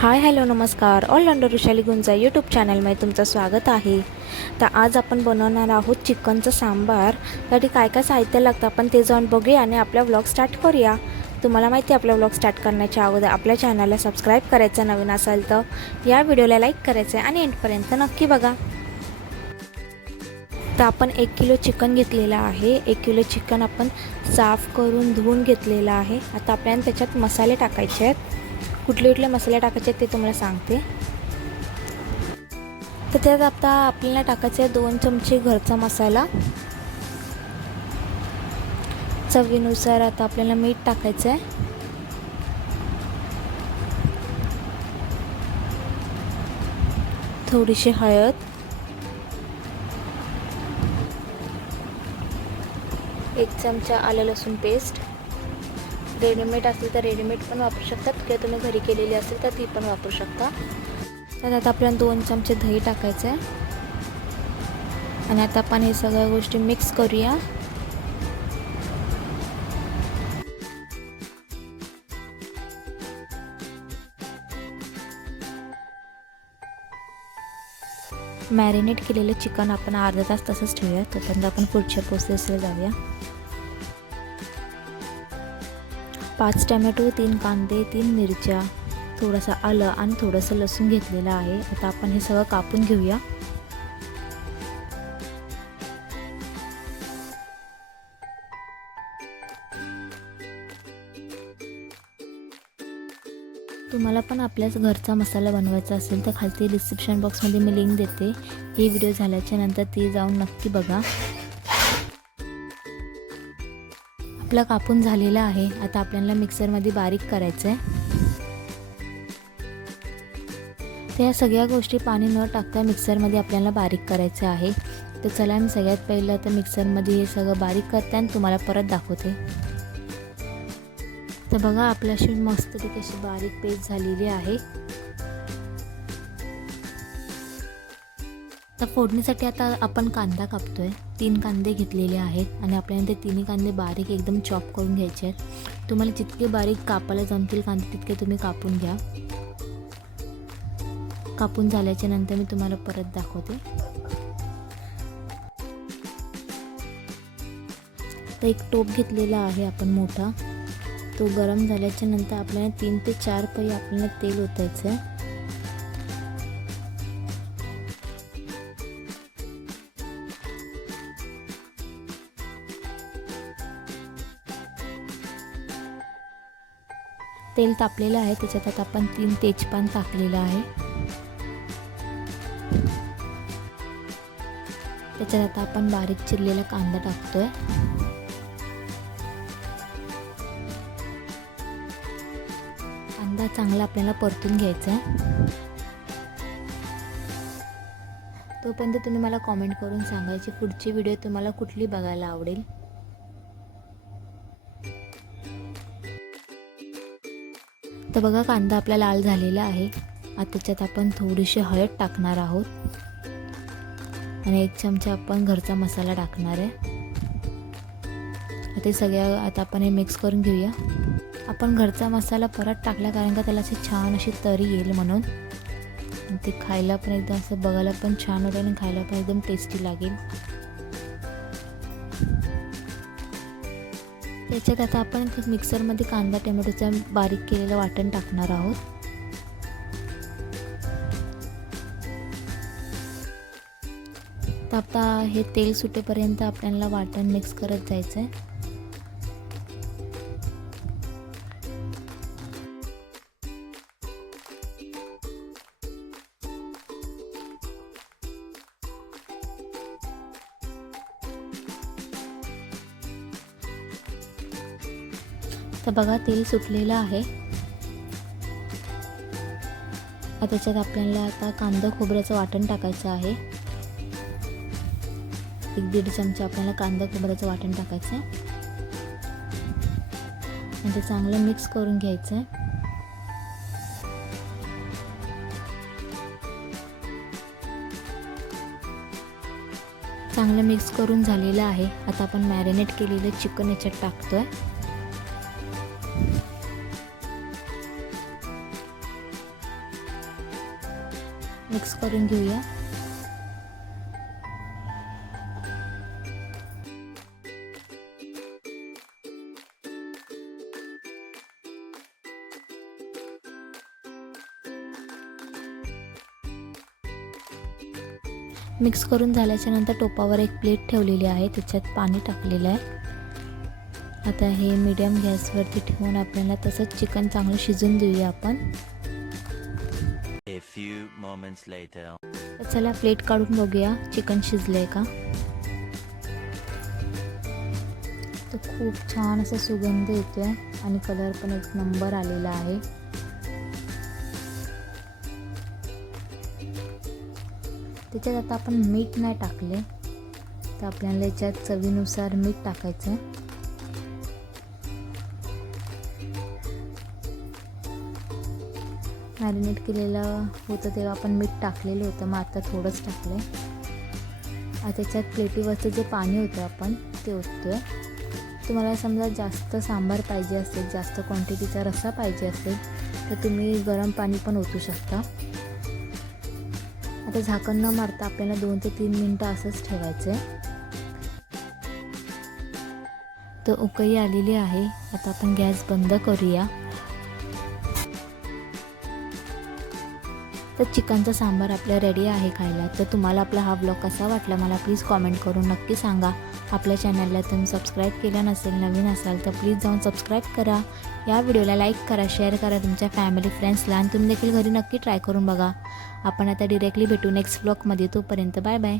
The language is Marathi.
हाय हॅलो नमस्कार. ऑल राउंडर वृषाली गुंजा यूट्यूब चॅनलमध्ये तुमचं स्वागत आहे. तर आज आपण बनवणार आहोत चिकनचं सांबार. त्यासाठी काय काय साहित्य लागतं आपण ते जाऊन बघूया आणि आपला व्लॉग स्टार्ट करूया. तुम्हाला माहिती आहे आपला व्लॉग स्टार्ट करण्याच्या अगोदर आपल्या चॅनलला सबस्क्राईब करायचं, नवीन असेल तर या व्हिडिओला लाईक करायचं आणि एंडपर्यंत नक्की बघा. तर आपण 1 किलो चिकन घेतलेलं आहे. 1 किलो चिकन आपण साफ करून धुवून घेतलेलं आहे. आता आपल्याला त्याच्यात मसाले टाकायचे आहेत. कुठले कुठले मसाले टाकायचे ते तुम्हाला सांगते. तर त्यात आता आपल्याला टाकायचे 2 चमचे घरचा मसाला, चवीनुसार आता आपल्याला मीठ टाकायचं आहे, थोडीशी हळद, 1 चमचा आलं लसूण पेस्ट. रेडीमेड असेल तर रेडीमेड पण वापरू शकतात किंवा तुम्ही घरी केलेली असेल तर ती पण वापरू शकता. तर आता आपल्याला 2 चमचे दही टाकायचं आहे आणि आता आपण हे सगळ्या गोष्टी मिक्स करूया. मॅरिनेट केलेलं चिकन आपण अर्धा तास तसंच ठेवूया. तोपर्यंत आपण पुढच्या प्रोसेसला जाऊया. 5 टोमॅटो, 3 कांदे, 3 मिरच्या, थोडासा आलं आणि थोडंसं लसूण घेतलेलं आहे. आता आपण हे सगळं कापून घेऊया. तुम्हाला पण आपल्याच घरचा मसाला बनवायचा असेल तर खालती डिस्क्रिप्शन बॉक्समध्ये मी लिंक देते. ही व्हिडिओ झाल्याच्या नंतर ती जाऊन नक्की बघा. आपला कापून झालेला आहे. आता आपल्याला मिक्सरमध्ये बारीक करायचं आहे. त्या सगळ्या गोष्टी पाणी न टाकता मिक्सरमध्ये आपल्याला बारीक करायचं आहे. तर चला मी सगळ्यात पहिलं तर मिक्सरमध्ये हे सगळं बारीक करते आणि तुम्हाला परत दाखवते. तर बघा आपल्याशी मस्तपैकी अशी बारीक पेस्ट झालेली आहे. तर फोडणीसाठी आता आपण कांदा कापतोय. 3 कांदे घेतलेले आहेत आणि आपल्याला ते तिन्ही कांदे बारीक एकदम चॉप करून घ्यायचे आहेत. तुम्हाला जितके बारीक कापायला जमतील कांदे तितके तुम्ही कापून घ्या. कापून झाल्याच्या नंतर मी तुम्हाला परत दाखवते. तर एक टोप घेतलेला आहे आपण मोठा. तो गरम झाल्याच्या नंतर आपल्याला 3 ते 4 पळी आपल्याला तेल ओतायचं आहे. तेल तापलेलं आहे. त्याच्यात आता आपण 3 तेजपान टाकलेलं आहे. त्याच्यात आता आपण बारीक चिरलेला कांदा टाकतोय. कांदा चांगला आपल्याला परतून घ्यायचा आहे. तोपर्यंत तुम्ही मला कॉमेंट करून सांगायची पुढची व्हिडिओ तुम्हाला कुठली बघायला आवडेल. तर बघा कांदा आपला लाल झालेला आहे. आता त्याच्यात आपण थोडीशी हळद टाकणार आहोत आणि 1 चमचा आपण घरचा मसाला टाकणार आहे. आता आपण हे मिक्स करून घेऊया. आपण घरचा मसाला परत टाकला कारण का त्याला अशी छान अशी तरी येईल म्हणून. ते खायला पण एकदम असं बघायला पण छान होतं आणि खायला पण एकदम टेस्टी लागेल. त्याच्यात आता आपण मिक्सरमध्ये कांदा टोमॅटोचं बारीक केलेलं वाटण टाकणार आहोत. तर आता हे तेल सुटेपर्यंत आपल्याला वाटण मिक्स करत जायचं आहे. तर बघा तेल सुटलेलं आहे. त्याच्यात आपल्याला आता कांदा खोबऱ्याचं वाटण टाकायचं आहे. 1-1.5 चमचा आपल्याला कांदा खोबऱ्याचं वाटण टाकायचं आहे आणि ते चांगलं मिक्स करून घ्यायचं आहे. चांगलं मिक्स करून झालेलं आहे. आता आपण मॅरिनेट केलेलं चिकन याच्यात टाकतोय. मिक्स करून घेऊया. मिक्स करून झाल्याच्या नंतर टोपावर एक प्लेट ठेवलेली आहे, त्याच्यात पाणी टाकलेलं आहे. आता हे मीडियम गॅसवरती ठेवून आपल्याला तसंच चिकन चांगलं शिजून देऊया आपण. A few moments later. तर चला प्लेट काढून बघूया चिकन शिजलंय का. तर खूप छान असा सुगंध येतोय आणि कलर पण एक नंबर आलेला आहे. त्याच्यात आता आपण मीठ नाही टाकले, तर आपल्याला याच्यात चवीनुसार मीठ टाकायचं. मॅरिनेट केलेलं होतं तेव्हा आपण मीठ टाकलेलं होतं, मग आता थोडंच टाकलं आहे. आता त्याच्यात प्लेटीवरचं जे पाणी होतं आपण ते ओततो आहे. तुम्हाला समजा जास्त सांबार पाहिजे असेल, जास्त क्वांटिटीचा रस्सा पाहिजे असेल तर तुम्ही गरम पाणी पण ओतू शकता. आता झाकण न मारता आपल्याला 2 ते 3 मिनटं असंच ठेवायचं आहे. तर उकळी आलेली आहे, आता आपण गॅस बंद करूया. तर चिकनचा सांबार आपला रेडी आहे खायला. तर तुम्हाला आपला हा ब्लॉग कसा वाटला मला प्लीज कॉमेंट करून नक्की सांगा. आपल्या चॅनलला तुम्ही सबस्क्राईब केलं नसेल, नवीन असाल तर प्लीज जाऊन सबस्क्राईब करा. या व्हिडिओला लाईक करा, शेअर करा तुमच्या फॅमिली फ्रेंड्सला आणि तुम्ही देखील घरी नक्की ट्राय करून बघा. आपण आता डिरेक्टली भेटू नेक्स्ट ब्लॉगमध्ये. तोपर्यंत बाय बाय.